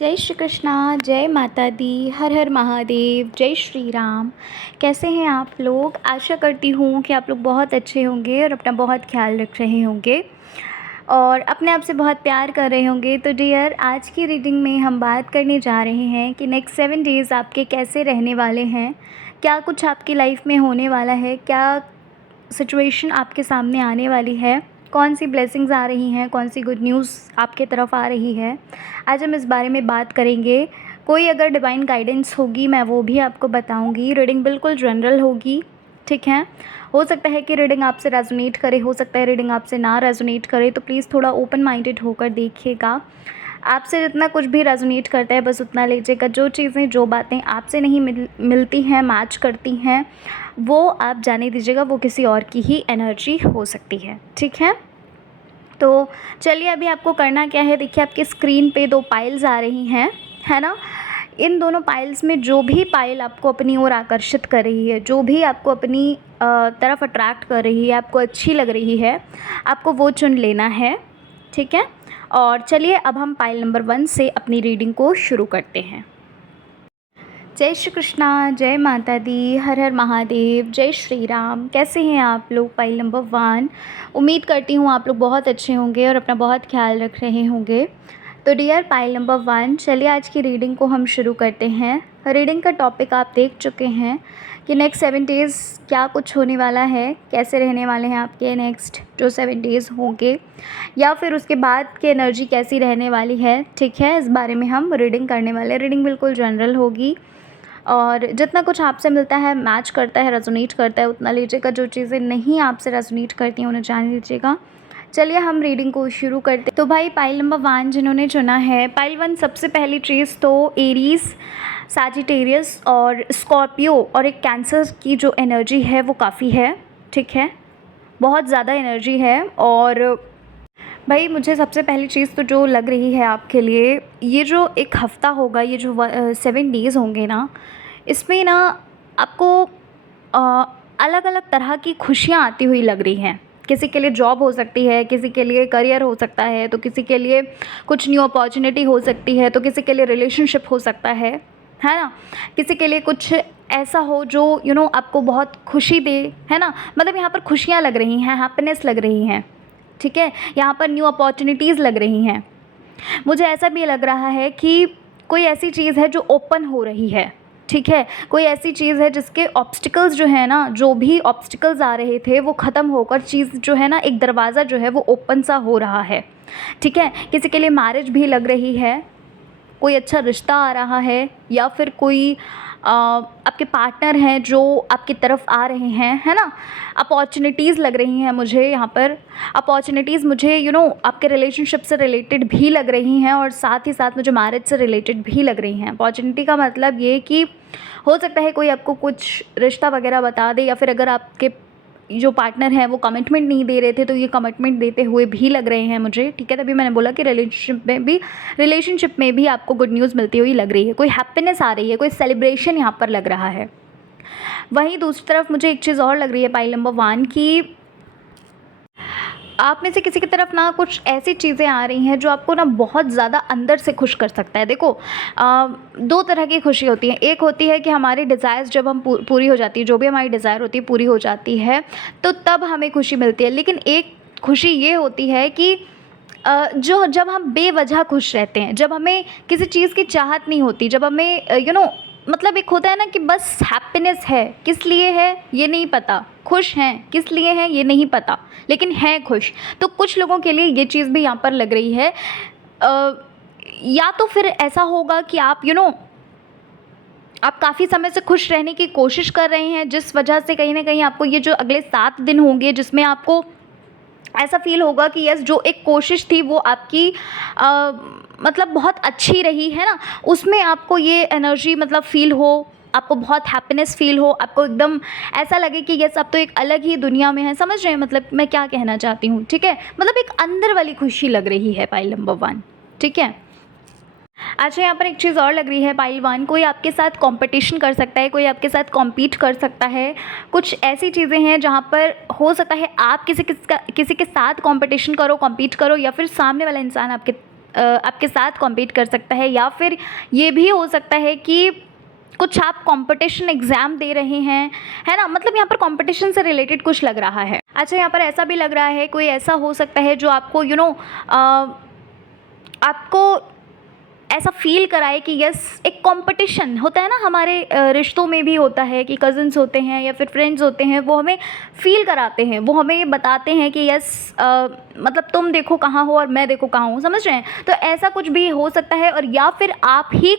जय श्री कृष्णा, जय माता दी, हर हर महादेव, जय श्री राम। कैसे हैं आप लोग? आशा करती हूँ कि आप लोग बहुत अच्छे होंगे और अपना बहुत ख्याल रख रहे होंगे और अपने आप से बहुत प्यार कर रहे होंगे। तो डियर, आज की रीडिंग में हम बात करने जा रहे हैं कि नेक्स्ट 7 डेज़ आपके कैसे रहने वाले हैं, क्या कुछ आपकी लाइफ में होने वाला है, क्या सिचुएशन आपके सामने आने वाली है, कौन सी ब्लेसिंग्स आ रही हैं, कौन सी गुड न्यूज़ आपके तरफ आ रही है। आज हम इस बारे में बात करेंगे। कोई अगर डिवाइन गाइडेंस होगी मैं वो भी आपको बताऊंगी। रीडिंग बिल्कुल जनरल होगी, ठीक है। हो सकता है कि रीडिंग आपसे रेजोनेट करे, हो सकता है रीडिंग आपसे ना रेजोनेट करे, तो प्लीज़ थोड़ा ओपन माइंडेड होकर देखिएगा। आपसे जितना कुछ भी रेजोनेट करता है बस उतना लीजिएगा। जो चीज़ें, जो बातें आपसे नहीं मिलती हैं, मैच करती हैं, वो आप जाने दीजिएगा, वो किसी और की ही एनर्जी हो सकती है, ठीक है। तो चलिए, अभी आपको करना क्या है, देखिए आपके स्क्रीन पे 2 पाइल्स आ रही हैं, है ना। इन दोनों पाइल्स में जो भी पाइल आपको अपनी ओर आकर्षित कर रही है, जो भी आपको अपनी तरफ अट्रैक्ट कर रही है, आपको अच्छी लग रही है, आपको वो चुन लेना है, ठीक है। और चलिए अब हम पाइल नंबर 1 से अपनी रीडिंग को शुरू करते हैं। जय श्री कृष्णा, जय माता दी, हर हर महादेव, जय श्री राम। कैसे हैं आप लोग? Pile number 1। उम्मीद करती हूँ आप लोग बहुत अच्छे होंगे और अपना बहुत ख्याल रख रहे होंगे। तो डियर, पाइल नंबर 1, चलिए आज की रीडिंग को हम शुरू करते हैं। रीडिंग का टॉपिक आप देख चुके हैं कि नेक्स्ट 7 डेज़ क्या कुछ होने वाला है, कैसे रहने वाले हैं आपके नेक्स्ट जो 7 डेज़ होंगे, या फिर उसके बाद की एनर्जी कैसी रहने वाली है, ठीक है। इस बारे में हम रीडिंग करने वाले हैं। रीडिंग बिल्कुल जनरल होगी और जितना कुछ आपसे मिलता है, मैच करता है, रेजोनेट करता है, उतना लीजिएगा। जो चीज़ें नहीं आपसे रेजोनेट करती हैं उन्हें जाने दीजिएगा। चलिए हम रीडिंग को शुरू करते हैं। तो भाई, पाइल नंबर 1 जिन्होंने चुना है, पाइल 1 सबसे पहली चीज़ तो एरीज़, सैजिटेरियस और स्कॉर्पियो और एक कैंसर की जो एनर्जी है वो काफ़ी है, ठीक है। बहुत ज़्यादा एनर्जी है। और भाई, मुझे सबसे पहली चीज़ तो जो लग रही है आपके लिए, ये जो एक हफ़्ता होगा, ये जो 7 डेज़ होंगे ना, इसमें ना आपको अलग अलग तरह की खुशियाँ आती हुई लग रही हैं। किसी के लिए जॉब हो सकती है, किसी के लिए करियर हो सकता है, तो किसी के लिए कुछ न्यू अपॉर्चुनिटी हो सकती है, तो किसी के लिए रिलेशनशिप हो सकता है ना। किसी के लिए कुछ ऐसा हो जो आपको बहुत खुशी दे, है ना। मतलब यहाँ पर खुशियाँ लग रही हैं, हैप्पीनेस लग रही हैं, ठीक है। यहाँ पर न्यू अपॉर्चुनिटीज़ लग रही हैं। मुझे ऐसा भी लग रहा है कि कोई ऐसी चीज़ है जो ओपन हो रही है, ठीक है। कोई ऐसी चीज़ है जिसके ऑब्स्टिकल्स जो है ना, जो भी ऑब्स्टिकल्स आ रहे थे वो ख़त्म होकर चीज़ जो है ना, एक दरवाज़ा जो है वो ओपन सा हो रहा है, ठीक है। किसी के लिए मैरिज भी लग रही है, कोई अच्छा रिश्ता आ रहा है, या फिर कोई आपके पार्टनर हैं जो आपकी तरफ आ रहे हैं, है ना। अपॉर्चुनिटीज़ लग रही हैं मुझे यहाँ पर। अपॉर्चुनिटीज़ मुझे आपके रिलेशनशिप से रिलेटेड भी लग रही हैं और साथ ही साथ मुझे मैरिज से रिलेटेड भी लग रही हैं। अपॉर्चुनिटी का मतलब ये कि हो सकता है कोई आपको कुछ रिश्ता वगैरह बता दे, या फिर अगर आपके जो पार्टनर हैं वो कमिटमेंट नहीं दे रहे थे तो ये कमिटमेंट देते हुए भी लग रहे हैं मुझे, ठीक है। तभी मैंने बोला कि रिलेशनशिप में भी आपको गुड न्यूज़ मिलती हुई लग रही है, कोई हैप्पीनेस आ रही है, कोई सेलिब्रेशन यहाँ पर लग रहा है। वहीं दूसरी तरफ मुझे एक चीज़ और लग रही है पाइल नंबर 1 की, आप में से किसी की तरफ ना कुछ ऐसी चीज़ें आ रही हैं जो आपको ना बहुत ज़्यादा अंदर से खुश कर सकता है। देखो, 2 तरह की खुशी होती है। एक होती है कि हमारी डिज़ायर्स जब हम पूरी हो जाती है, जो भी हमारी डिज़ायर होती है पूरी हो जाती है, तो तब हमें खुशी मिलती है। लेकिन एक खुशी ये होती है कि जब हम बेवजह खुश रहते हैं, जब हमें किसी चीज़ की चाहत नहीं होती, जब हमें मतलब एक होता है ना कि बस हैप्पीनेस है, किस लिए है ये नहीं पता, खुश हैं किस लिए हैं ये नहीं पता, लेकिन हैं खुश। तो कुछ लोगों के लिए ये चीज़ भी यहाँ पर लग रही है। या तो फिर ऐसा होगा कि आप आप काफ़ी समय से खुश रहने की कोशिश कर रहे हैं, जिस वजह से कहीं ना कहीं आपको ये जो अगले 7 दिन होंगे जिसमें आपको ऐसा फील होगा कि यस, जो एक कोशिश थी वो आपकी मतलब बहुत अच्छी रही है ना, उसमें आपको ये एनर्जी मतलब फील हो, आपको बहुत हैप्पीनेस फील हो, आपको एकदम ऐसा लगे कि यस, अब तो एक अलग ही दुनिया में है। समझ रहे हैं मतलब मैं क्या कहना चाहती हूँ, ठीक है। मतलब एक अंदर वाली खुशी लग रही है पाइल नंबर 1, ठीक है। अच्छा, यहाँ पर एक चीज़ और लग रही है पाइल 1, कोई आपके साथ कंपटीशन कर सकता है, कोई आपके साथ कॉम्पीट कर सकता है। कुछ ऐसी चीज़ें हैं जहाँ पर हो सकता है आप किसी के साथ कंपटीशन करो, कॉम्पीट करो, या फिर सामने वाला इंसान आपके आपके साथ कॉम्पीट कर सकता है, या फिर ये भी हो सकता है कि कुछ आप कंपटीशन एग्ज़ाम दे रहे हैं, है ना, मतलब यहाँ पर कंपटीशन से रिलेटेड कुछ लग रहा है। अच्छा, यहाँ पर ऐसा भी लग रहा है कोई ऐसा हो सकता है जो आपको आपको ऐसा फ़ील कराए कि यस, एक कंपटीशन होता है ना, हमारे रिश्तों में भी होता है कि कज़िन्स होते हैं या फिर फ्रेंड्स होते हैं, वो हमें फ़ील कराते हैं, वो हमें ये बताते हैं कि यस, मतलब तुम देखो कहाँ हो और मैं देखो कहाँ हूँ, समझ रहे हैं? तो ऐसा कुछ भी हो सकता है, और या फिर आप ही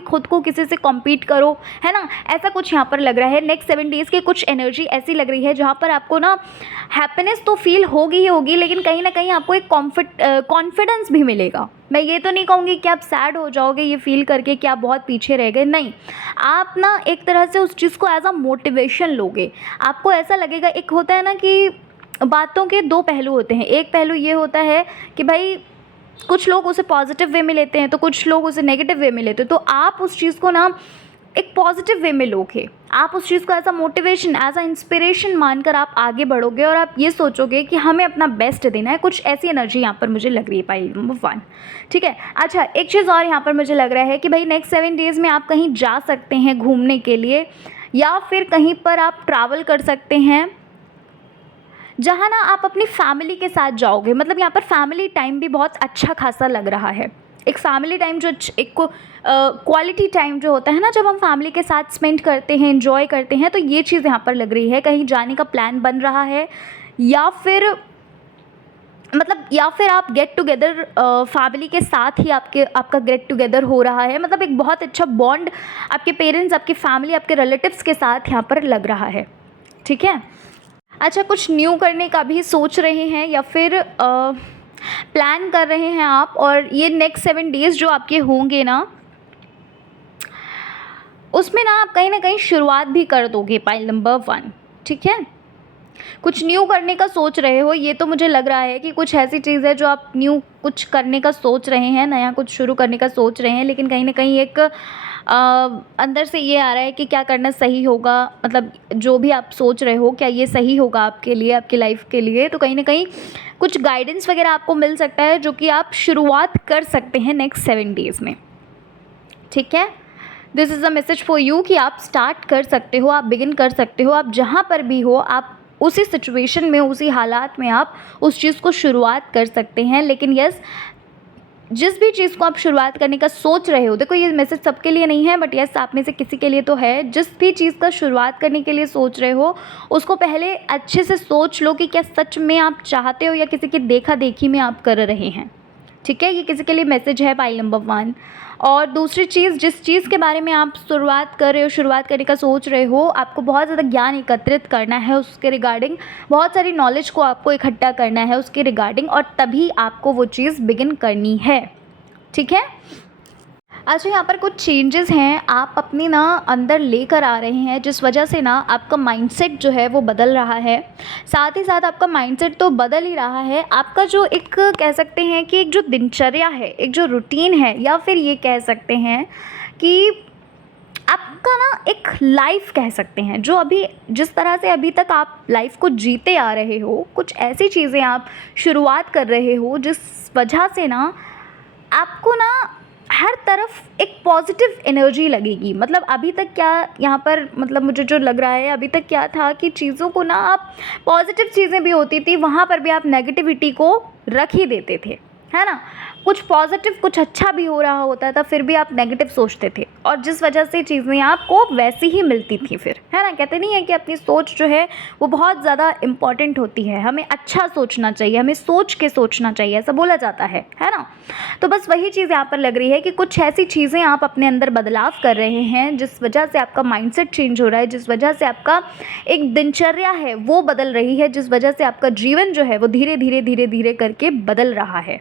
खुद को किसी से कॉम्पीट करो, है ना, ऐसा कुछ यहाँ पर लग रहा है। नेक्स्ट 7 डेज़ की कुछ एनर्जी ऐसी लग रही है जहाँ पर आपको ना हैप्पीनेस तो फील होगी ही होगी, लेकिन कहीं ना कहीं आपको एक कॉन्फिडेंस भी मिलेगा। मैं ये तो नहीं कहूँगी कि आप सैड हो जाओगे ये फील करके कि आप बहुत पीछे रह गए, नहीं, आप ना एक तरह से उस चीज़ को एज अ मोटिवेशन लोगे। आपको ऐसा लगेगा, एक होता है ना कि बातों के दो पहलू होते हैं। एक पहलू ये होता है कि भाई कुछ लोग उसे पॉजिटिव वे में लेते हैं तो कुछ लोग उसे नेगेटिव वे में लेते हैं, तो आप उस चीज़ को ना एक पॉजिटिव वे में लोगे, आप उस चीज़ को as a motivation, as a inspiration मानकर आप आगे बढ़ोगे और आप ये सोचोगे कि हमें अपना बेस्ट देना है। कुछ ऐसी एनर्जी यहाँ पर मुझे लग रही है पाइल नंबर 1, ठीक है। अच्छा, एक चीज़ और यहाँ पर मुझे लग रहा है कि भाई नेक्स्ट 7 डेज़ में आप कहीं जा सकते हैं घूमने के लिए, या फिर कहीं पर आप ट्रैवल कर सकते हैं जहाँ ना आप अपनी फैमिली के साथ जाओगे। मतलब यहाँ पर फैमिली टाइम भी बहुत अच्छा खासा लग रहा है। एक फैमिली टाइम जो एक क्वालिटी टाइम जो होता है ना, जब हम फैमिली के साथ स्पेंड करते हैं, एंजॉय करते हैं, तो ये चीज़ यहाँ पर लग रही है। कहीं जाने का प्लान बन रहा है, या फिर आप गेट टुगेदर फैमिली के साथ ही आपका गेट टुगेदर हो रहा है। मतलब एक बहुत अच्छा बॉन्ड आपके पेरेंट्स, आपकी फैमिली, आपके रिलेटिव्स के साथ यहाँ पर लग रहा है, ठीक है। अच्छा, कुछ न्यू करने का भी सोच रहे हैं या फिर प्लान कर रहे हैं आप, और ये नेक्स्ट 7 डेज़ जो आपके होंगे ना, उसमें ना आप कहीं ना कहीं शुरुआत भी कर दोगे पाइल नंबर 1, ठीक है। कुछ न्यू करने का सोच रहे हो, ये तो मुझे लग रहा है कि कुछ ऐसी चीज़ है जो आप न्यू कुछ करने का सोच रहे हैं, नया कुछ शुरू करने का सोच रहे हैं, लेकिन कहीं ना कहीं एक अंदर से ये आ रहा है कि क्या करना सही होगा। मतलब जो भी आप सोच रहे हो, क्या ये सही होगा आपके लिए, आपकी लाइफ के लिए। तो कहीं ना कहीं कुछ गाइडेंस वगैरह आपको मिल सकता है जो कि आप शुरुआत कर सकते हैं नेक्स्ट 7 डेज़ में, ठीक है। This is a message for you कि आप स्टार्ट कर सकते हो, आप बिगिन कर सकते हो। आप जहाँ पर भी हो, आप उसी सिचुएशन में, उसी हालात में आप उस चीज़ को शुरुआत कर सकते हैं। लेकिन यस, जिस भी चीज़ को आप शुरुआत करने का सोच रहे हो, देखो ये मैसेज सबके लिए नहीं है, बट यस, आप में से किसी के लिए तो है। जिस भी चीज़ का शुरुआत करने के लिए सोच रहे हो, उसको पहले अच्छे से सोच लो कि क्या सच में आप चाहते हो या किसी की देखा देखी में आप कर रहे हैं, ठीक है। ये किसी के लिए मैसेज है पाइल नंबर 1। और दूसरी चीज़, जिस चीज़ के बारे में आप शुरुआत कर रहे हो, शुरुआत करने का सोच रहे हो, आपको बहुत ज़्यादा ज्ञान एकत्रित करना है उसके रिगार्डिंग, बहुत सारी नॉलेज को आपको इकट्ठा करना है उसके रिगार्डिंग, और तभी आपको वो चीज़ बिगिन करनी है, ठीक है। अच्छा, यहाँ पर कुछ चेंजेस हैं आप अपने ना अंदर लेकर आ रहे हैं, जिस वजह से ना आपका माइंडसेट जो है वो बदल रहा है। साथ ही साथ आपका माइंडसेट तो बदल ही रहा है, आपका जो एक कह सकते हैं कि एक जो दिनचर्या है, एक जो रूटीन है, या फिर ये कह सकते हैं कि आपका ना एक लाइफ कह सकते हैं, जो अभी जिस तरह से अभी तक आप लाइफ को जीते आ रहे हो, कुछ ऐसी चीज़ें आप शुरुआत कर रहे हो जिस वजह से ना आपको ना हर तरफ एक पॉजिटिव एनर्जी लगेगी। मतलब अभी तक क्या यहाँ पर, मतलब मुझे जो लग रहा है, अभी तक क्या था कि चीज़ों को ना आप पॉजिटिव चीज़ें भी होती थी, वहाँ पर भी आप नेगेटिविटी को रख ही देते थे, है ना। कुछ पॉजिटिव, कुछ अच्छा भी हो रहा होता था, फिर भी आप नेगेटिव सोचते थे, और जिस वजह से चीज़ें आपको वैसी ही मिलती थी फिर, है ना। कहते नहीं है कि अपनी सोच जो है वो बहुत ज़्यादा इम्पॉर्टेंट होती है, हमें अच्छा सोचना चाहिए, हमें सोच के सोचना चाहिए, ऐसा बोला जाता है ना। तो बस वही चीज़ यहाँ पर लग रही है कि कुछ ऐसी चीज़ें आप अपने अंदर बदलाव कर रहे हैं जिस वजह से आपका माइंडसेट चेंज हो रहा है, जिस वजह से आपका एक दिनचर्या है वो बदल रही है, जिस वजह से आपका जीवन जो है वो धीरे धीरे धीरे धीरे करके बदल रहा है,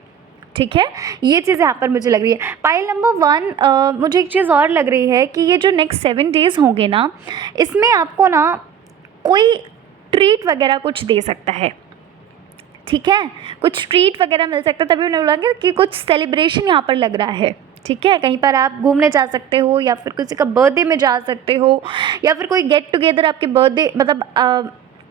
ठीक है। ये चीज़ यहाँ पर मुझे लग रही है। पाइल नंबर 1, मुझे एक चीज़ और लग रही है कि ये जो नेक्स्ट 7 डेज़ होंगे ना, इसमें आपको ना कोई ट्रीट वगैरह कुछ दे सकता है, ठीक है। कुछ ट्रीट वगैरह मिल सकता है, तभी उन्हें बोलेंगे कि कुछ सेलिब्रेशन यहाँ पर लग रहा है, ठीक है। कहीं पर आप घूमने जा सकते हो, या फिर किसी का बर्थडे में जा सकते हो, या फिर कोई गेट टुगेदर आपके बर्थडे, मतलब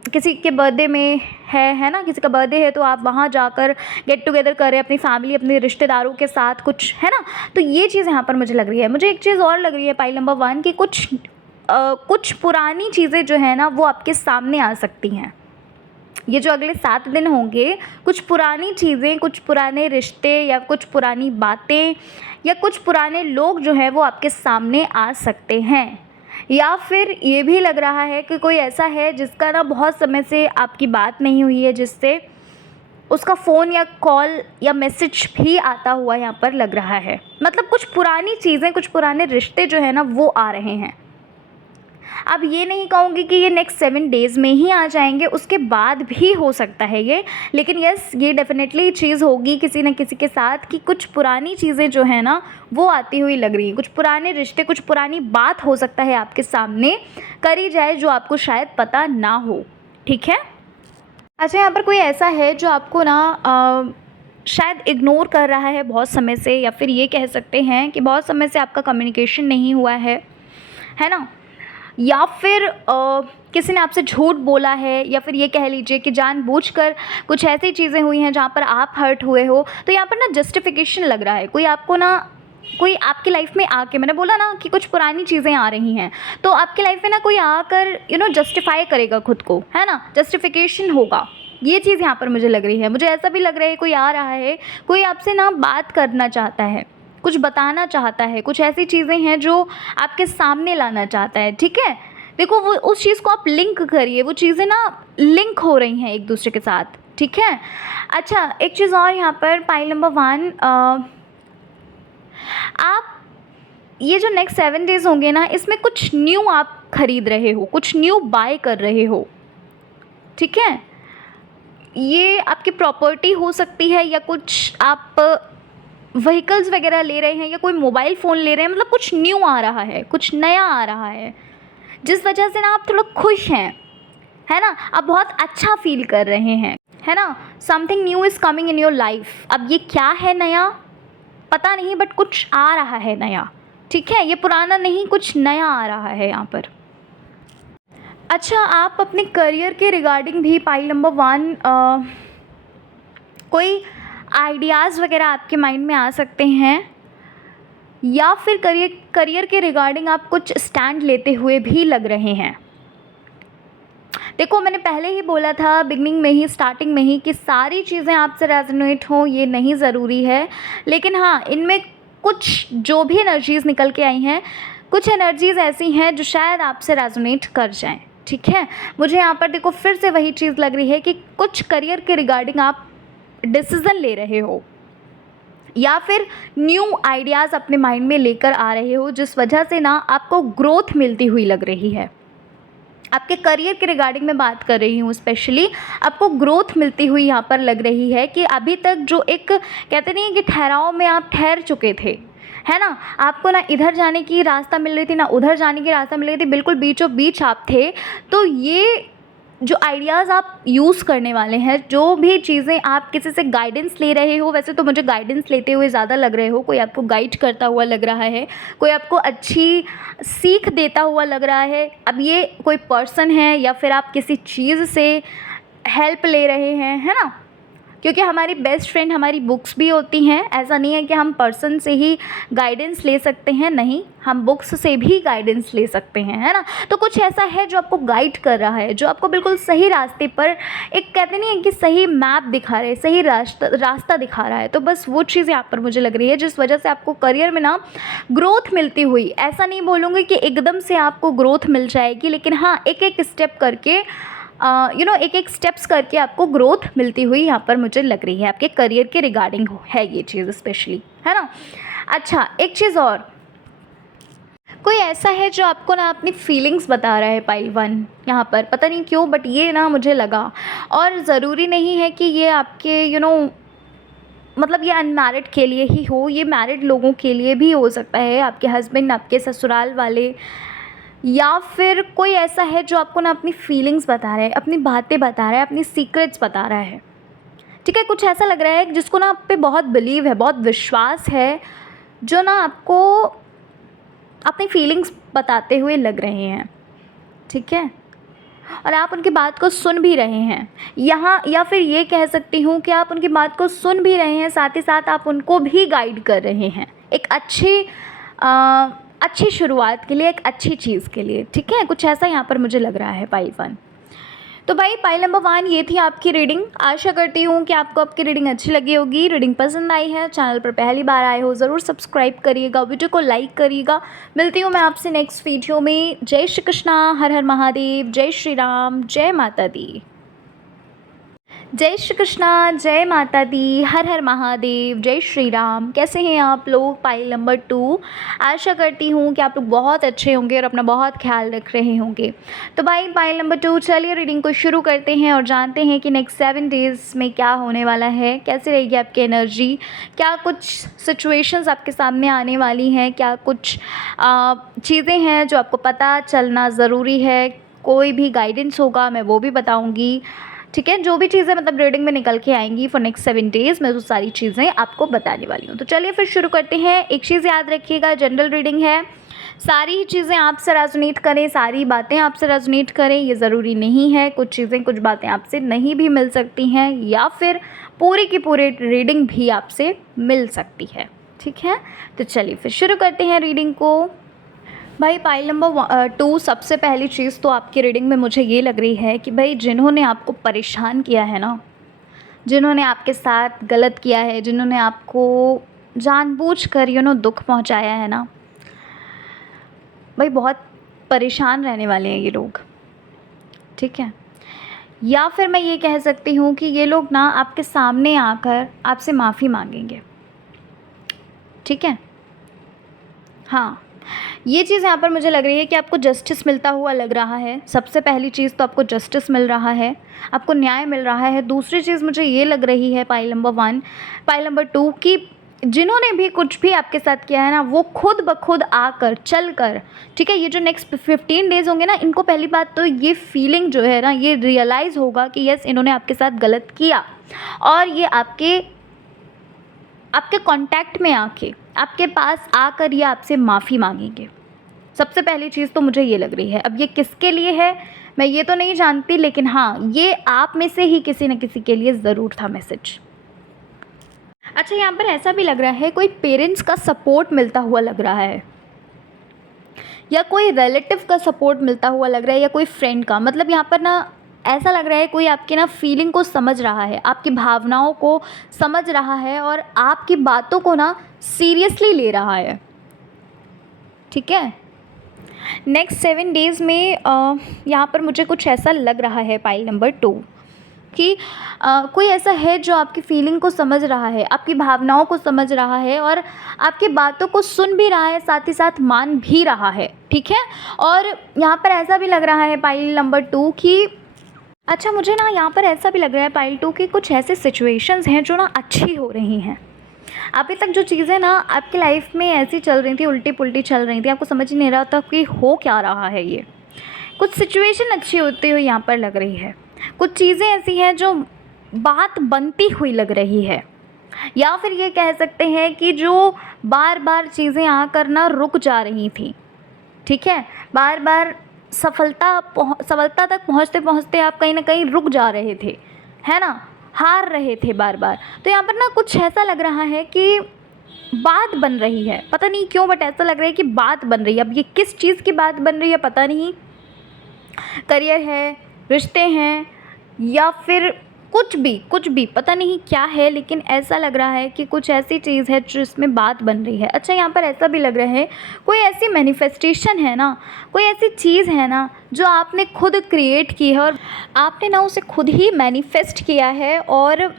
किसी के बर्थडे में है ना, किसी का बर्थडे है तो आप वहाँ जाकर गेट टुगेदर करें अपनी फैमिली, अपने रिश्तेदारों के साथ कुछ, है ना। तो ये चीज़ यहाँ पर मुझे लग रही है। मुझे एक चीज़ और लग रही है पाइल नंबर 1 कि कुछ पुरानी चीज़ें जो है ना वो आपके सामने आ सकती हैं। ये जो अगले 7 दिन होंगे, कुछ पुरानी चीज़ें, कुछ पुराने रिश्ते या कुछ पुरानी बातें या कुछ पुराने लोग जो हैं वो आपके सामने आ सकते हैं। या फिर ये भी लग रहा है कि कोई ऐसा है जिसका ना बहुत समय से आपकी बात नहीं हुई है, जिससे उसका फ़ोन या कॉल या मैसेज भी आता हुआ यहाँ पर लग रहा है। मतलब कुछ पुरानी चीज़ें, कुछ पुराने रिश्ते जो है ना वो आ रहे हैं। अब ये नहीं कहूँगी कि ये नेक्स्ट 7 डेज़ में ही आ जाएंगे, उसके बाद भी हो सकता है ये, लेकिन यस, ये डेफिनेटली चीज़ होगी किसी न किसी के साथ कि कुछ पुरानी चीज़ें जो है ना वो आती हुई लग रही हैं। कुछ पुराने रिश्ते, कुछ पुरानी बात हो सकता है आपके सामने करी जाए जो आपको शायद पता ना हो। ठीक है। अच्छा, यहाँ पर कोई ऐसा है जो आपको ना शायद इग्नोर कर रहा है बहुत समय से, या फिर ये कह सकते हैं कि बहुत समय से आपका कम्युनिकेशन नहीं हुआ है ना। या फिर किसी ने आपसे झूठ बोला है, या फिर ये कह लीजिए कि जानबूझकर कुछ ऐसी चीज़ें हुई हैं जहाँ पर आप हर्ट हुए हो। तो यहाँ पर ना जस्टिफिकेशन लग रहा है, कोई आपकी लाइफ में आके, मैंने बोला ना कि कुछ पुरानी चीज़ें आ रही हैं, तो आपकी लाइफ में ना कोई आकर जस्टिफाई करेगा खुद को, है ना, जस्टिफिकेशन होगा। ये चीज़ यहाँ पर मुझे लग रही है। मुझे ऐसा भी लग रहा है कोई आ रहा है, कोई आपसे ना बात करना चाहता है, कुछ बताना चाहता है, कुछ ऐसी चीज़ें हैं जो आपके सामने लाना चाहता है। ठीक है, देखो वो उस चीज़ को आप लिंक करिए, वो चीज़ें ना लिंक हो रही हैं एक दूसरे के साथ। ठीक है। अच्छा, एक चीज़ और यहाँ पर पाइल नंबर 1, आप ये जो नेक्स्ट 7 डेज़ होंगे ना, इसमें कुछ न्यू आप ख़रीद रहे हो, कुछ न्यू बाय कर रहे हो। ठीक है, ये आपकी प्रॉपर्टी हो सकती है, या कुछ आप व्हीकल्स वगैरह ले रहे हैं, या कोई मोबाइल फ़ोन ले रहे हैं। मतलब कुछ न्यू आ रहा है, कुछ नया आ रहा है, जिस वजह से ना आप थोड़ा खुश हैं, है ना, आप बहुत अच्छा फील कर रहे हैं, है ना। Something new is coming in your life. अब ये क्या है नया पता नहीं, बट कुछ आ रहा है नया। ठीक है, ये पुराना नहीं, कुछ नया आ रहा है यहाँ पर। अच्छा, आप अपने करियर के रिगार्डिंग भी पाइल नंबर 1 कोई आइडियाज़ वगैरह आपके माइंड में आ सकते हैं, या फिर करियर के रिगार्डिंग आप कुछ स्टैंड लेते हुए भी लग रहे हैं। देखो, मैंने पहले ही बोला था बिगनिंग में ही, स्टार्टिंग में ही, कि सारी चीज़ें आपसे रेजोनेट हों ये नहीं ज़रूरी है, लेकिन हाँ, इनमें कुछ जो भी एनर्जीज़ निकल के आई हैं, कुछ एनर्जीज़ ऐसी हैं जो शायद आपसे रेजोनेट कर जाएं। ठीक है, मुझे यहाँ पर देखो फिर से वही चीज़ लग रही है कि कुछ करियर के रिगार्डिंग आप डिसीज़न ले रहे हो, या फिर न्यू आइडियाज़ अपने माइंड में लेकर आ रहे हो, जिस वजह से ना आपको ग्रोथ मिलती हुई लग रही है। आपके करियर के रिगार्डिंग मैं बात कर रही हूँ, स्पेशली आपको ग्रोथ मिलती हुई यहाँ पर लग रही है कि अभी तक जो एक कहते नहीं कि ठहराव में आप ठहर चुके थे, है ना, आपको ना इधर जाने की रास्ता मिल रही थी, ना उधर जाने की रास्ता मिल रही थी, बिल्कुल बीचों बीच आप थे। तो ये जो आइडियाज़ आप यूज़ करने वाले हैं, जो भी चीज़ें आप किसी से गाइडेंस ले रहे हो, वैसे तो मुझे गाइडेंस लेते हुए ज़्यादा लग रहे हो, कोई आपको गाइड करता हुआ लग रहा है, कोई आपको अच्छी सीख देता हुआ लग रहा है। अब ये कोई पर्सन है, या फिर आप किसी चीज़ से हेल्प ले रहे हैं, है ना, क्योंकि हमारी बेस्ट फ्रेंड हमारी बुक्स भी होती हैं। ऐसा नहीं है कि हम पर्सन से ही गाइडेंस ले सकते हैं, नहीं, हम बुक्स से भी गाइडेंस ले सकते हैं, है ना। तो कुछ ऐसा है जो आपको गाइड कर रहा है, जो आपको बिल्कुल सही रास्ते पर, एक कहते नहीं है कि सही मैप दिखा रहे, सही रास्ता दिखा रहा है। तो बस वो चीज़ यहाँ पर मुझे लग रही है, जिस वजह से आपको करियर में ना ग्रोथ मिलती हुई, ऐसा नहीं बोलूँगी कि एकदम से आपको ग्रोथ मिल जाएगी, लेकिन हाँ, एक एक स्टेप करके एक एक स्टेप्स करके आपको ग्रोथ मिलती हुई यहाँ पर मुझे लग रही है। आपके करियर के रिगार्डिंग है ये चीज़ स्पेशली, है ना। अच्छा, एक चीज़ और, कोई ऐसा है जो आपको ना अपनी फीलिंग्स बता रहा है पाइल 1 यहाँ पर, पता नहीं क्यों, बट ये ना मुझे लगा। और ज़रूरी नहीं है कि ये आपके मतलब ये अनमैरिड के लिए ही हो, ये मैरिड लोगों के लिए भी हो सकता है, आपके हस्बैंड, आपके ससुराल वाले, या फिर कोई ऐसा है जो आपको ना अपनी फीलिंग्स बता रहा है, अपनी बातें बता रहा है, अपनी सीक्रेट्स बता रहा है। ठीक है, कुछ ऐसा लग रहा है जिसको ना आप पे बहुत बिलीव है, बहुत विश्वास है, जो ना आपको अपनी फीलिंग्स बताते हुए लग रहे हैं। ठीक है, और आप उनकी बात को सुन भी रहे हैं यहाँ, या फिर ये कह सकती हूँ कि आप उनकी बात को सुन भी रहे हैं, साथ ही साथ आप उनको भी गाइड कर रहे हैं एक अच्छी शुरुआत के लिए, एक अच्छी चीज़ के लिए। ठीक है, कुछ ऐसा यहाँ पर मुझे लग रहा है पाइल 1। तो भाई पाइल नंबर 1 ये थी आपकी रीडिंग। आशा करती हूँ कि आपको आपकी रीडिंग अच्छी लगी होगी। रीडिंग पसंद आई है, चैनल पर पहली बार आए हो ज़रूर सब्सक्राइब करिएगा, वीडियो को लाइक करिएगा। मिलती हूँ मैं आपसे नेक्स्ट वीडियो में। जय श्री कृष्णा, हर हर महादेव, जय श्री राम, जय माता दी। जय श्री कृष्णा, जय माता दी, हर हर महादेव, जय श्री राम। कैसे हैं आप लोग? पाइल नंबर 2, आशा करती हूँ कि आप लोग बहुत अच्छे होंगे और अपना बहुत ख्याल रख रहे होंगे। तो भाई पाइल नंबर 2, चलिए रीडिंग को शुरू करते हैं और जानते हैं कि नेक्स्ट 7 डेज़ में क्या होने वाला है, कैसे रहेगी आपकी एनर्जी, क्या कुछ सिचुएशंस आपके सामने आने वाली हैं, क्या कुछ चीज़ें हैं जो आपको पता चलना ज़रूरी है, कोई भी गाइडेंस होगा मैं वो भी बताऊँगी। ठीक है, जो भी चीज़ें मतलब रीडिंग में निकल के आएंगी फॉर नेक्स्ट 7 डेज़ मैं वो सारी चीज़ें आपको बताने वाली हूँ। तो चलिए फिर शुरू करते हैं। एक चीज़ याद रखिएगा, जनरल रीडिंग है, सारी चीज़ें आपसे रेजोनेट करें, सारी बातें आपसे रेजोनेट करें ये ज़रूरी नहीं है। कुछ चीज़ें, कुछ बातें आपसे नहीं भी मिल सकती हैं, या फिर पूरी की पूरी रीडिंग भी आपसे मिल सकती है। ठीक है, तो चलिए फिर शुरू करते हैं रीडिंग को। भाई पाइल नंबर 2, सबसे पहली चीज़ तो आपकी रीडिंग में मुझे ये लग रही है कि भाई जिन्होंने आपको परेशान किया है ना, जिन्होंने आपके साथ गलत किया है, जिन्होंने आपको जानबूझकर दुख पहुंचाया है ना, भाई बहुत परेशान रहने वाले हैं ये लोग। ठीक है, या फिर मैं ये कह सकती हूँ कि ये लोग ना आपके सामने आकर आपसे माफ़ी मांगेंगे। ठीक है, हाँ, ये चीज़ यहाँ पर मुझे लग रही है कि आपको जस्टिस मिलता हुआ लग रहा है। सबसे पहली चीज़ तो आपको जस्टिस मिल रहा है, आपको न्याय मिल रहा है। दूसरी चीज़ मुझे ये लग रही है पाइल नंबर 1, पाइल नंबर 2 कि जिन्होंने भी कुछ भी आपके साथ किया है ना, वो खुद ब खुद आकर, चल कर, ठीक है, ये जो नेक्स्ट 15 डेज़ होंगे ना, इनको पहली बात तो ये फीलिंग जो है ना, ये रियलाइज़ होगा कि यस इन्होंने आपके साथ गलत किया, और ये आपके कांटेक्ट में आके, आपके पास आकर ये आपसे माफ़ी मांगेंगे। सबसे पहली चीज़ तो मुझे ये लग रही है। अब ये किसके लिए है मैं ये तो नहीं जानती, लेकिन हाँ, ये आप में से ही किसी न किसी के लिए ज़रूर था मैसेज। अच्छा, यहाँ पर ऐसा भी लग रहा है कोई पेरेंट्स का सपोर्ट मिलता हुआ लग रहा है, या कोई रिलेटिव का सपोर्ट मिलता हुआ लग रहा है, या कोई फ्रेंड का। मतलब यहाँ पर ना ऐसा लग रहा है कोई आपकी ना फीलिंग को समझ रहा है, आपकी भावनाओं को समझ रहा है, और आपकी बातों को ना सीरियसली ले रहा है। ठीक है, नेक्स्ट 7 डेज़ में यहाँ पर मुझे कुछ ऐसा लग रहा है पाइल नंबर 2 कि कोई ऐसा है जो आपकी फीलिंग को समझ रहा है, आपकी भावनाओं को समझ रहा है, और आपकी बातों को सुन भी रहा है, साथ ही साथ मान भी रहा है। ठीक है, और यहाँ पर ऐसा भी लग रहा है पाइल नंबर 2 कि अच्छा, मुझे ना यहाँ पर ऐसा भी लग रहा है पाइल 2 कि कुछ ऐसे सिचुएशंस हैं जो ना अच्छी हो रही हैं। अभी तक जो चीज़ें ना आपकी लाइफ में ऐसी चल रही थी, उल्टी पुल्टी चल रही थी, आपको समझ ही नहीं रहा था कि हो क्या रहा है। ये कुछ सिचुएशन अच्छी होती हुई यहाँ पर लग रही है, कुछ चीज़ें ऐसी हैं जो बात बनती हुई लग रही है, या फिर ये कह सकते हैं कि जो बार बार चीज़ें आकर ना रुक जा रही थी। ठीक है, बार बार सफलता तक पहुँचते पहुँचते आप कहीं ना कहीं रुक जा रहे थे, है ना, हार रहे थे बार बार। तो यहाँ पर ना कुछ ऐसा लग रहा है कि बात बन रही है, पता नहीं क्यों, बट ऐसा लग रहा है कि बात बन रही है। अब ये किस चीज़ की बात बन रही है पता नहीं, करियर है, रिश्ते हैं, या फिर कुछ भी पता नहीं क्या है, लेकिन ऐसा लग रहा है कि कुछ ऐसी चीज़ है जिसमें बात बन रही है। अच्छा, यहाँ पर ऐसा भी लग रहा है कोई ऐसी मैनिफेस्टेशन है ना, कोई ऐसी चीज़ है ना जो आपने खुद क्रिएट की है, और आपने ना उसे खुद ही मैनिफेस्ट किया है, और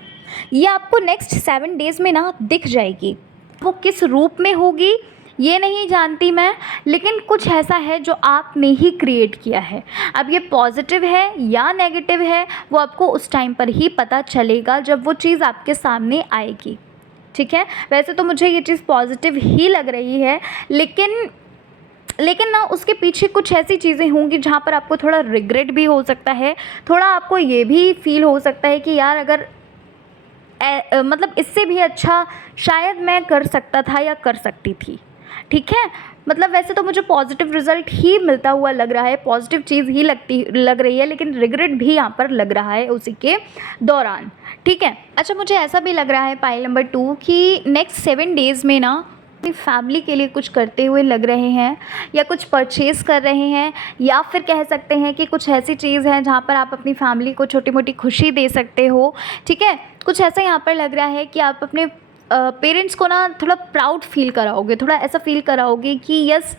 ये आपको नेक्स्ट 7 डेज़ में ना दिख जाएगी। वो किस रूप में होगी ये नहीं जानती मैं, लेकिन कुछ ऐसा है जो आपने ही क्रिएट किया है। अब ये पॉजिटिव है या नेगेटिव है वो आपको उस टाइम पर ही पता चलेगा जब वो चीज़ आपके सामने आएगी। ठीक है, वैसे तो मुझे ये चीज़ पॉजिटिव ही लग रही है, लेकिन ना उसके पीछे कुछ ऐसी चीज़ें होंगी जहाँ पर आपको थोड़ा रिग्रेट भी हो सकता है, थोड़ा आपको ये भी फील हो सकता है कि यार अगर मतलब इससे भी अच्छा शायद मैं कर सकता था या कर सकती थी। ठीक है। मतलब वैसे तो मुझे पॉजिटिव रिज़ल्ट ही मिलता हुआ लग रहा है, पॉजिटिव चीज़ ही लग रही है, लेकिन रिग्रेट भी यहाँ पर लग रहा है उसी के दौरान, ठीक है। अच्छा, मुझे ऐसा भी लग रहा है पाइल नंबर 2 कि नेक्स्ट 7 डेज़ में ना अपनी फैमिली के लिए कुछ करते हुए लग रहे हैं, या कुछ परचेज़ कर रहे हैं, या फिर कह सकते हैं कि कुछ ऐसी चीज़ है जहाँ पर आप अपनी फैमिली को छोटी मोटी खुशी दे सकते हो, ठीक है। कुछ ऐसा यहाँ पर लग रहा है कि आप अपने पेरेंट्स को ना थोड़ा प्राउड फील कराओगे, थोड़ा ऐसा फील कराओगे कि यस,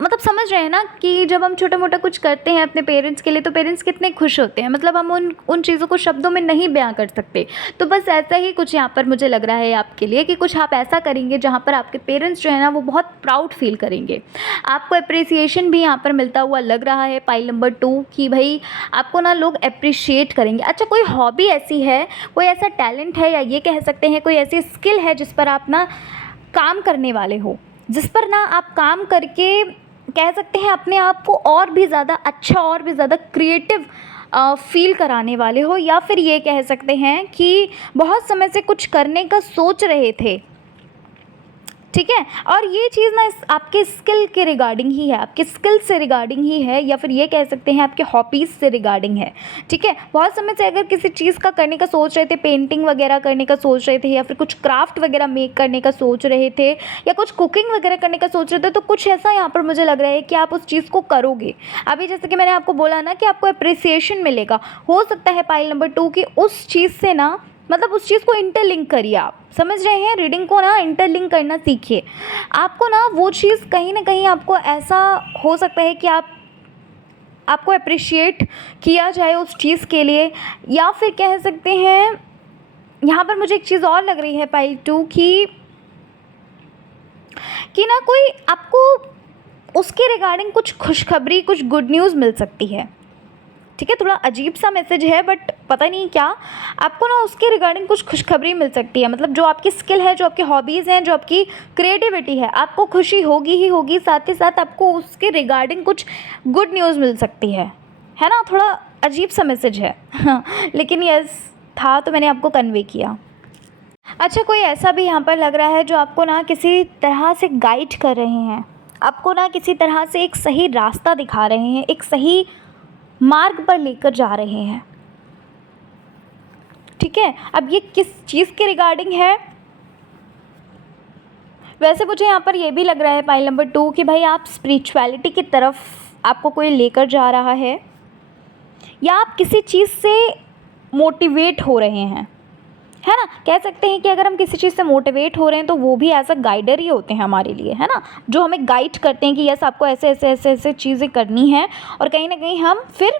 मतलब समझ रहे हैं ना कि जब हम छोटा मोटा कुछ करते हैं अपने पेरेंट्स के लिए तो पेरेंट्स कितने खुश होते हैं, मतलब हम उन चीज़ों को शब्दों में नहीं बयां कर सकते। तो बस ऐसा ही कुछ यहाँ पर मुझे लग रहा है आपके लिए कि कुछ आप ऐसा करेंगे जहाँ पर आपके पेरेंट्स जो है ना वो बहुत प्राउड फील करेंगे। आपको अप्रिसिएशन भी यहाँ पर मिलता हुआ लग रहा है पाइल नंबर 2 कि भाई आपको ना लोग अप्रिशिएट करेंगे। अच्छा, कोई हॉबी ऐसी है, कोई ऐसा टैलेंट है, या ये कह सकते हैं कोई ऐसी स्किल है जिस पर आप ना काम करने वाले हो, जिस पर ना आप काम करके कह सकते हैं अपने आप को और भी ज़्यादा अच्छा, और भी ज़्यादा क्रिएटिव फील कराने वाले हो, या फिर ये कह सकते हैं कि बहुत समय से कुछ करने का सोच रहे थे, ठीक है। और ये चीज़ ना आपके स्किल के रिगार्डिंग ही है, आपके स्किल से रिगार्डिंग ही है, या फिर ये कह सकते हैं आपके हॉबीज़ से रिगार्डिंग है, ठीक है। बहुत समय से अगर किसी चीज़ का करने का सोच रहे थे, पेंटिंग वगैरह करने का सोच रहे थे, या फिर कुछ क्राफ्ट वगैरह मेक करने का सोच रहे थे, या कुछ कुकिंग वगैरह करने का सोच रहे थे, तो कुछ ऐसा यहाँ पर मुझे लग रहा है कि आप उस चीज़ को करोगे। अभी जैसे कि मैंने आपको बोला ना कि आपको अप्रिसिएशन मिलेगा, हो सकता है पाइल नंबर 2 की उस चीज़ से ना, मतलब उस चीज़ को इंटरलिंक करिए। आप समझ रहे हैं, रीडिंग को ना इंटरलिंक करना सीखिए। आपको ना वो चीज़ कहीं ना कहीं आपको ऐसा हो सकता है कि आपको अप्रिशिएट किया जाए उस चीज़ के लिए, या फिर कह सकते हैं यहाँ पर मुझे एक चीज़ और लग रही है पाइल 2 कि ना कोई आपको उसके रिगार्डिंग कुछ खुशखबरी, कुछ गुड न्यूज़ मिल सकती है, ठीक है। थोड़ा अजीब सा मैसेज है, बट पता नहीं क्या, आपको ना उसके रिगार्डिंग कुछ खुशखबरी मिल सकती है। मतलब जो आपकी स्किल है, जो आपकी हॉबीज़ हैं, जो आपकी क्रिएटिविटी है, आपको खुशी होगी ही होगी, साथ ही साथ आपको उसके रिगार्डिंग कुछ गुड न्यूज़ मिल सकती है ना। थोड़ा अजीब सा मैसेज है हाँ, लेकिन यस था तो मैंने आपको कन्वे किया। अच्छा, कोई ऐसा भी यहाँ पर लग रहा है जो आपको ना किसी तरह से गाइड कर रहे हैं, आपको ना किसी तरह से एक सही रास्ता दिखा रहे हैं, एक सही मार्ग पर लेकर जा रहे हैं, ठीक है। अब ये किस चीज़ के रिगार्डिंग है, वैसे मुझे यहाँ पर ये भी लग रहा है पाइल नंबर 2 कि भाई आप स्पिरिचुअलिटी की तरफ आपको कोई लेकर जा रहा है, या आप किसी चीज़ से मोटिवेट हो रहे हैं, है ना। कह सकते हैं कि अगर हम किसी चीज़ से मोटिवेट हो रहे हैं तो वो भी एज अ गाइडर ही होते हैं हमारे लिए, है ना, जो हमें गाइड करते हैं कि यस आपको ऐसे ऐसे ऐसे ऐसे चीज़ें करनी है, और कहीं ना कहीं हम फिर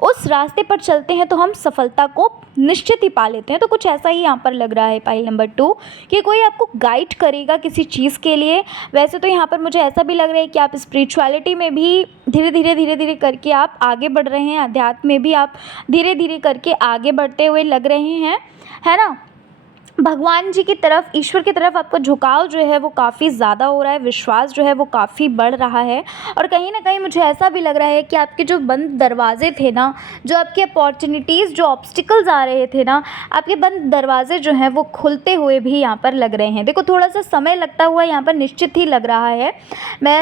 उस रास्ते पर चलते हैं तो हम सफलता को निश्चित ही पा लेते हैं। तो कुछ ऐसा ही यहाँ पर लग रहा है पाइल नंबर 2 कि कोई आपको गाइड करेगा किसी चीज़ के लिए। वैसे तो यहाँ पर मुझे ऐसा भी लग रहा है कि आप स्पिरिचुअलिटी में भी धीरे धीरे करके आप आगे बढ़ रहे हैं, अध्यात्म में भी आप धीरे धीरे करके आगे बढ़ते हुए लग रहे हैं, है ना। भगवान जी की तरफ, ईश्वर की तरफ आपका झुकाव जो है वो काफ़ी ज़्यादा हो रहा है, विश्वास जो है वो काफ़ी बढ़ रहा है। और कहीं ना कहीं मुझे ऐसा भी लग रहा है कि आपके जो बंद दरवाजे थे ना, जो आपके अपॉर्चुनिटीज़, जो ऑब्स्टिकल्स आ रहे थे ना, आपके बंद दरवाजे जो हैं वो खुलते हुए भी यहाँ पर लग रहे हैं। देखो, थोड़ा सा समय लगता हुआ यहाँ पर निश्चित ही लग रहा है। मैं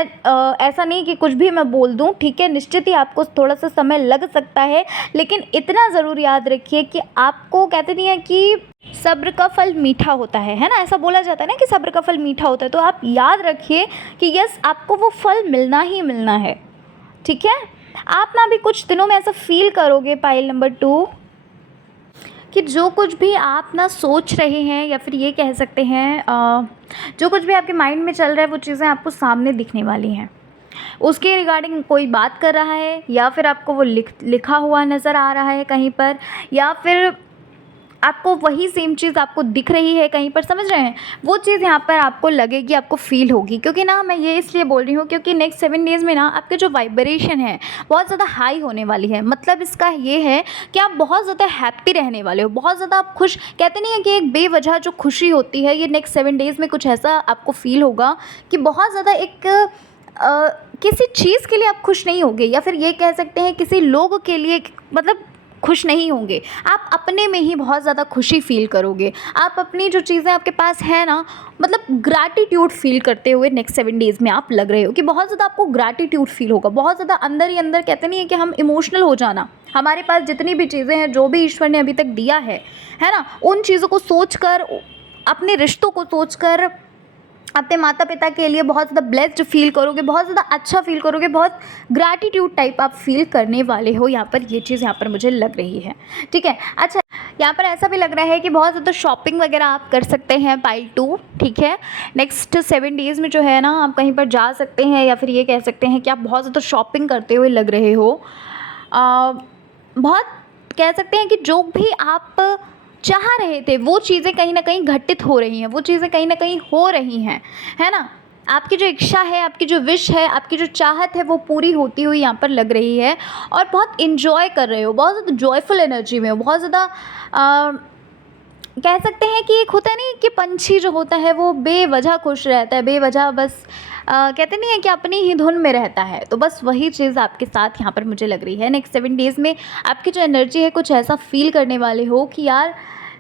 ऐसा नहीं कि कुछ भी मैं बोल दूँ, ठीक है, निश्चित ही आपको थोड़ा सा समय लग सकता है, लेकिन इतना ज़रूर याद रखिए कि आपको, कहते नहीं है कि सब्र का फल मीठा होता है ना, ऐसा बोला जाता है ना कि सब्र का फल मीठा होता है। तो आप याद रखिए कि यस, आपको वो फल मिलना ही मिलना है, ठीक है। आप ना भी कुछ दिनों में ऐसा फील करोगे पाइल नंबर 2 कि जो कुछ भी आप ना सोच रहे हैं, या फिर ये कह सकते हैं जो कुछ भी आपके माइंड में चल रहा है, वो चीज़ें आपको सामने दिखने वाली हैं। उसके रिगार्डिंग कोई बात कर रहा है, या फिर आपको वो लिखा हुआ नज़र आ रहा है कहीं पर, या फिर आपको वही सेम चीज़ आपको दिख रही है कहीं पर, समझ रहे हैं। वो चीज़ यहाँ पर आपको लगेगी, आपको फील होगी। क्योंकि ना मैं ये इसलिए बोल रही हूँ क्योंकि नेक्स्ट 7 डेज़ में ना आपके जो वाइब्रेशन है बहुत ज़्यादा हाई होने वाली है। मतलब इसका ये है कि आप बहुत ज़्यादा हैप्पी रहने वाले हो, बहुत ज़्यादा आप खुश, कहते नहीं है कि एक बेवजह जो खुशी होती है, ये नेक्स्ट 7 डेज़ में कुछ ऐसा आपको फील होगा कि बहुत ज़्यादा एक किसी चीज़ के लिए आप खुश नहीं होगे, या फिर ये कह सकते हैं किसी लोग के लिए, मतलब खुश नहीं होंगे, आप अपने में ही बहुत ज़्यादा खुशी फ़ील करोगे। आप अपनी जो चीज़ें आपके पास है ना, मतलब ग्रैटिट्यूड फ़ील करते हुए नेक्स्ट 7 डेज़ में आप लग रहे हो कि बहुत ज़्यादा आपको ग्रैटिट्यूड फ़ील होगा, बहुत ज़्यादा अंदर ही अंदर, कहते नहीं है कि हम इमोशनल हो जाना, हमारे पास जितनी भी चीज़ें हैं, जो भी ईश्वर ने अभी तक दिया है ना, उन चीज़ों को सोच कर, अपने रिश्तों को सोच कर, अपने माता पिता के लिए बहुत ज़्यादा ब्लेस्ड फील करोगे, बहुत ज़्यादा अच्छा फील करोगे, बहुत ग्रैटिट्यूड टाइप आप फील करने वाले हो। यहाँ पर ये चीज़ यहाँ पर मुझे लग रही है, ठीक है। अच्छा, यहाँ पर ऐसा भी लग रहा है कि बहुत ज़्यादा शॉपिंग वगैरह आप कर सकते हैं, पाइल 2, ठीक है। नेक्स्ट 7 डेज़ में जो है ना, आप कहीं पर जा सकते हैं, या फिर ये कह सकते हैं कि आप बहुत ज़्यादा शॉपिंग करते हुए लग रहे हो। बहुत कह सकते हैं कि जो भी आप चाह रहे थे वो चीज़ें कहीं ना कहीं घटित हो रही हैं, वो चीज़ें कहीं ना कहीं हो रही हैं, है ना। आपकी जो इच्छा है, आपकी जो विश है, आपकी जो चाहत है, वो पूरी होती हुई यहाँ पर लग रही है। और बहुत इन्जॉय कर रहे हो, बहुत ज़्यादा जॉयफुल एनर्जी में हो, बहुत ज़्यादा कह सकते हैं कि एक होता है नहीं कि पंछी जो होता है वो बेवजह खुश रहता है, बेवजह बस कहते नहीं है कि अपनी ही धुन में रहता है, तो बस वही चीज़ आपके साथ यहाँ पर मुझे लग रही है। नेक्स्ट 7 डेज़ में आपकी जो एनर्जी है, कुछ ऐसा फील करने वाले हो कि यार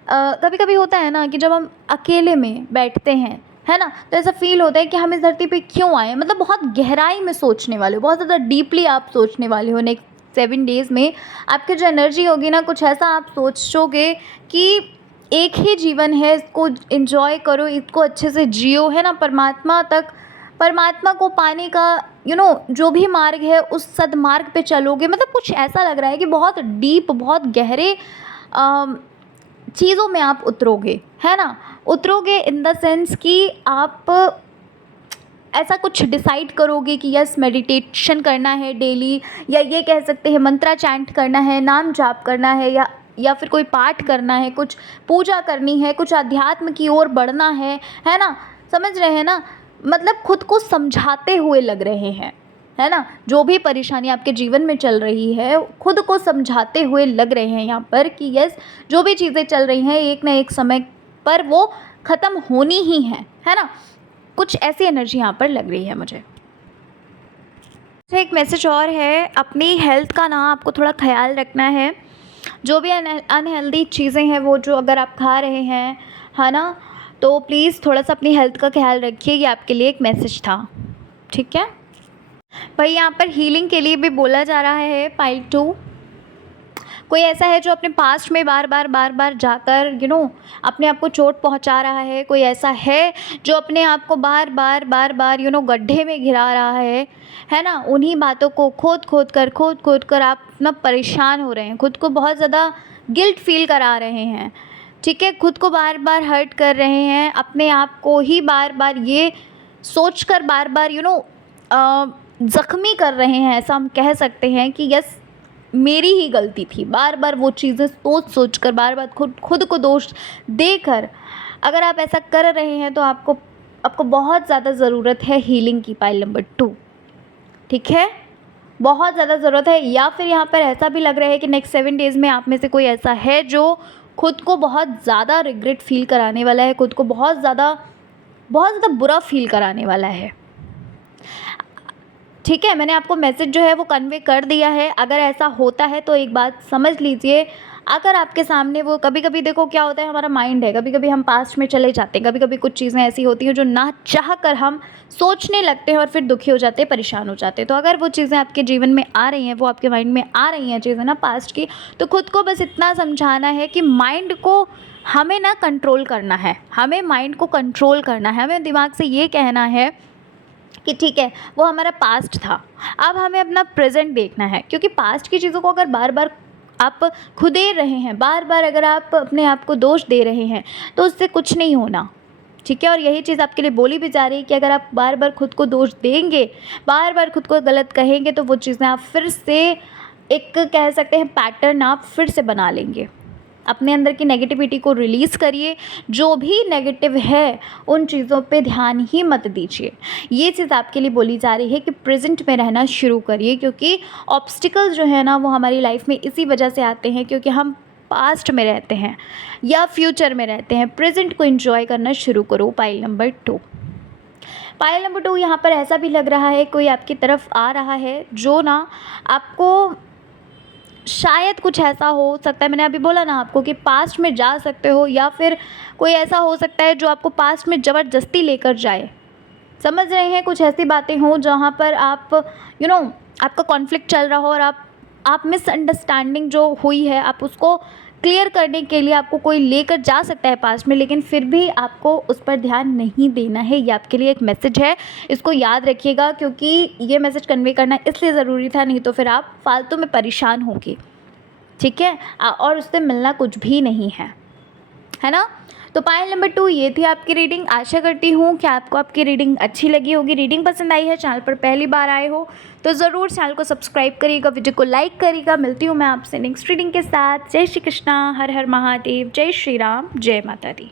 कभी कभी होता है ना कि जब हम अकेले में बैठते हैं, है ना, तो ऐसा फील होता है कि हम इस धरती पे क्यों आए, मतलब बहुत गहराई में सोचने वाले हो, बहुत ज़्यादा डीपली आप सोचने वाले हो। नेक्स्ट 7 डेज़ में आपकी जो एनर्जी होगी ना, कुछ ऐसा आप सोचोगे कि एक ही जीवन है, इसको एंजॉय करो, इसको अच्छे से जियो, है ना। परमात्मा को पाने का जो भी मार्ग है, उस सदमार्ग पे चलोगे। मतलब कुछ ऐसा लग रहा है कि बहुत डीप, बहुत गहरे चीज़ों में आप उतरोगे, है ना। उतरोगे इन द सेंस कि आप ऐसा कुछ डिसाइड करोगे कि यस, मेडिटेशन करना है डेली, या ये कह सकते हैं मंत्रा चैंट करना है, नाम जाप करना है, या फिर कोई पाठ करना है, कुछ पूजा करनी है, कुछ अध्यात्म की ओर बढ़ना है ना। समझ रहे हैं ना, मतलब खुद को समझाते हुए लग रहे हैं, है ना। जो भी परेशानी आपके जीवन में चल रही है, खुद को समझाते हुए लग रहे हैं यहाँ पर कि यस, जो भी चीज़ें चल रही हैं एक ना एक समय पर वो ख़त्म होनी ही है ना। कुछ ऐसी एनर्जी यहाँ पर लग रही है मुझे। एक मैसेज और है, अपनी हेल्थ का ना आपको थोड़ा ख्याल रखना है। जो भी अनहेल्दी चीज़ें हैं, वो जो अगर आप खा रहे हैं, है ना, तो प्लीज़ थोड़ा सा अपनी हेल्थ का ख्याल रखिए। ये आपके लिए एक मैसेज था, ठीक है भाई। यहाँ पर हीलिंग के लिए भी बोला जा रहा है, पाइल 2। कोई ऐसा है जो अपने पास्ट में बार बार जाकर अपने आप को चोट पहुंचा रहा है। कोई ऐसा है जो अपने आप को बार बार गड्ढे में घिरा रहा है ना। उन्हीं बातों को खोद कर आप ना परेशान हो रहे हैं, खुद को बहुत ज़्यादा गिल्ट फील करा रहे हैं, ठीक है। खुद को बार बार हर्ट कर रहे हैं, अपने आप को ही बार बार ये सोच कर बार बार ज़ख्मी कर रहे हैं। ऐसा हम कह सकते हैं कि यस, मेरी ही गलती थी। बार बार वो चीज़ें सोच कर, बार बार खुद को दोष देकर अगर आप ऐसा कर रहे हैं, तो आपको बहुत ज़्यादा ज़रूरत है हीलिंग की, पाइल नंबर 2, ठीक है। बहुत ज़्यादा ज़रूरत है। या फिर यहाँ पर ऐसा भी लग रहा है कि नेक्स्ट 7 डेज़ में आप में से कोई ऐसा है जो खुद को बहुत ज़्यादा रिग्रेट फील कराने वाला है, खुद को बहुत ज़्यादा बुरा फील कराने वाला है, ठीक है। मैंने आपको मैसेज जो है वो कन्वे कर दिया है। अगर ऐसा होता है तो एक बात समझ लीजिए, अगर आपके सामने वो, कभी कभी देखो क्या होता है, हमारा माइंड है, कभी कभी हम पास्ट में चले जाते हैं, कभी कभी कुछ चीज़ें ऐसी होती हैं जो ना चाह कर हम सोचने लगते हैं और फिर दुखी हो जाते हैं, परेशान हो जाते हैं। तो अगर वो चीज़ें आपके जीवन में आ रही हैं, वो आपके माइंड में आ रही हैं चीज़ें ना पास्ट की, तो खुद को बस इतना समझाना है कि माइंड को हमें ना कंट्रोल करना है, हमें माइंड को कंट्रोल करना है। हमें दिमाग से ये कहना है कि ठीक है, वो हमारा पास्ट था, अब हमें अपना प्रेजेंट देखना है। क्योंकि पास्ट की चीज़ों को अगर बार बार आप खुदेर रहे हैं, बार बार अगर आप अपने आप को दोष दे रहे हैं, तो उससे कुछ नहीं होना, ठीक है। और यही चीज़ आपके लिए बोली भी जा रही है कि अगर आप बार बार खुद को दोष देंगे, बार बार खुद को गलत कहेंगे, तो वो चीज़ें आप फिर से एक कह सकते हैं पैटर्न आप फिर से बना लेंगे। अपने अंदर की नेगेटिविटी को रिलीज़ करिए। जो भी नेगेटिव है उन चीज़ों पे ध्यान ही मत दीजिए। ये चीज़ आपके लिए बोली जा रही है कि प्रेजेंट में रहना शुरू करिए, क्योंकि ऑब्स्टिकल्स जो है ना वो हमारी लाइफ में इसी वजह से आते हैं क्योंकि हम पास्ट में रहते हैं या फ्यूचर में रहते हैं। प्रेजेंट को एंजॉय करना शुरू करो। पाइल नंबर 2, पाइल नंबर 2 यहाँ पर ऐसा भी लग रहा है कोई आपकी तरफ आ रहा है जो ना आपको शायद कुछ ऐसा हो सकता है, मैंने अभी बोला ना आपको कि पास्ट में जा सकते हो, या फिर कोई ऐसा हो सकता है जो आपको पास्ट में ज़बरदस्ती लेकर जाए। समझ रहे हैं? कुछ ऐसी बातें हों जहाँ पर आप आपका कॉन्फ्लिक्ट चल रहा हो और आप मिसअंडरस्टैंडिंग जो हुई है आप उसको क्लियर करने के लिए आपको कोई लेकर जा सकता है पास्ट में, लेकिन फिर भी आपको उस पर ध्यान नहीं देना है। ये आपके लिए एक मैसेज है, इसको याद रखिएगा, क्योंकि ये मैसेज कन्वे करना इसलिए ज़रूरी था, नहीं तो फिर आप फालतू में परेशान होंगे, ठीक है। और उससे मिलना कुछ भी नहीं है ना। तो पायल नंबर 2 ये थी आपकी रीडिंग। आशा करती हूँ कि आपको आपकी रीडिंग अच्छी लगी होगी। रीडिंग पसंद आई है, चैनल पर पहली बार आए हो तो ज़रूर चैनल को सब्सक्राइब करिएगा, वीडियो को लाइक करिएगा। मिलती हूँ मैं आपसे नेक्स्ट रीडिंग के साथ। जय श्री कृष्णा, हर हर महादेव, जय श्री राम, जय माता दी।